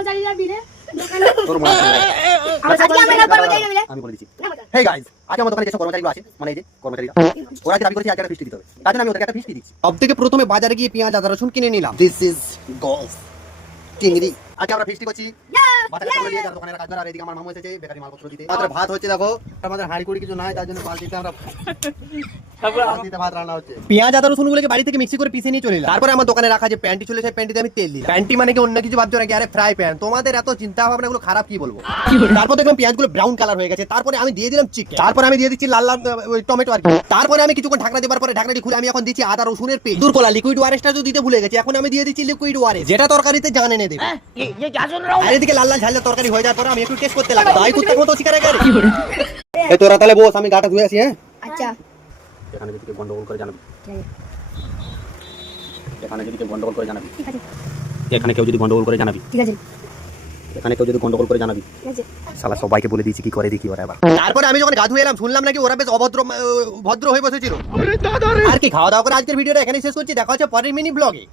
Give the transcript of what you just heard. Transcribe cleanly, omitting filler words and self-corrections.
কর্মচারীরা মিলে তোর মনে আছে? আজকে আমরা কর্মচারীরা মিলে আমি বলে দিচ্ছি। হেই গাইস, আজকে আমার দোকানে যেসব কর্মচারীগুলো আছে, মানে এই যে কর্মচারীরা, ওরা কি দাবি করেছে আজকে একটা ফিস্টি দিতে হবে। তার জন্য আমি ওদেরকে একটা ফিস্টি দিচ্ছি। সবথেকে প্রথমে বাজারে গিয়ে পেঁয়াজ আদা রসুন কিনে নিলাম। দিস ইজ গোস চিংড়ি। আজকে আমরা ফিস্টি করছি। বাচ্চাকে সঙ্গে নিয়ে যার দোকানে কাজ করে, আর এদিকে আমার মামু এসেছে বেকারি মালপত্র দিতে। আমাদের ভাত হচ্ছে দেখো, আমাদের হাঁড়ি কুড়ি কিছু নাই, তার জন্য বালতিতে আমরা বালতিতে ভাত রান্না হচ্ছে। পেঁয়াজ আদা রসুন গুলোকে বাড়ি থেকে মিক্সি করে পিষে নিয়ে চলে এলাম। তারপরে আমার দোকানে রাখা যে প্যান্টি ছিল সেই প্যান্টিতে আমি তেল দিলাম। প্যান্টি মানে কি অন্য কিছু ভাবছো নাকি? আরে ফ্রাই প্যান। তোমাদের এত চিন্তা ভাবনা গুলো খারাপ কি বলবো। তারপর দেখলাম পেঁয়াজগুলো ব্রাউন কালার হয়ে গেছে। তারপরে আমি দিয়ে দিলাম চিকেন। তারপরে আমি দিয়ে দিচ্ছি লাল লাল ওই টমেটো আর কি। তারপরে আমি কিছুক্ষণ ঢাকনা দেওয়ার পরে ঢাকনাটি খুলে আমি এখন দিচ্ছি আদা রসুনের পেস্ট। দূর কলা লিকুইড ওয়ারেসটা তো দিতে ভুলে গেছি। এখন আমি দিয়ে দিচ্ছি লিকুইড ওয়ারেস, যেটা তরকারিতে জান এনে দেবে। আর এদিকে লাল লাল ঝাল তরকারি হয়ে যাওয়ার পরে আমি একটু টেস্ট করতে লাগলাম। তাই কুত্তার মতো শিকারে গেল। এই তোরা তাহলে বস, আমি গাটা ধুয়ে আসি। হ্যাঁ আচ্ছা এখানে যদি কেউ গন্ডগোল করে জানাবি। এখানে যদি কেউ গন্ডগোল করে জানাবি। ঠিক আছে এখানে কেউ যদি গন্ডগোল করে জানাবি। ঠিক আছে এখানে কেউ যদি গন্ডগোল করে জানাবি। ঠিক আছে শালা সবাইকে বলে দিয়েছি কি করে দেখি ওরা এবার। তারপরে আমি যখন গা ধুয়ে এলাম শুনলাম নাকি ওরা বেশ ভদ্র হয়ে বসেছিল। আর কি খাওয়া দাওয়া করে আজকের ভিডিওটা এখানে শেষ করছি। দেখা হচ্ছে পরের মিনি ব্লগে।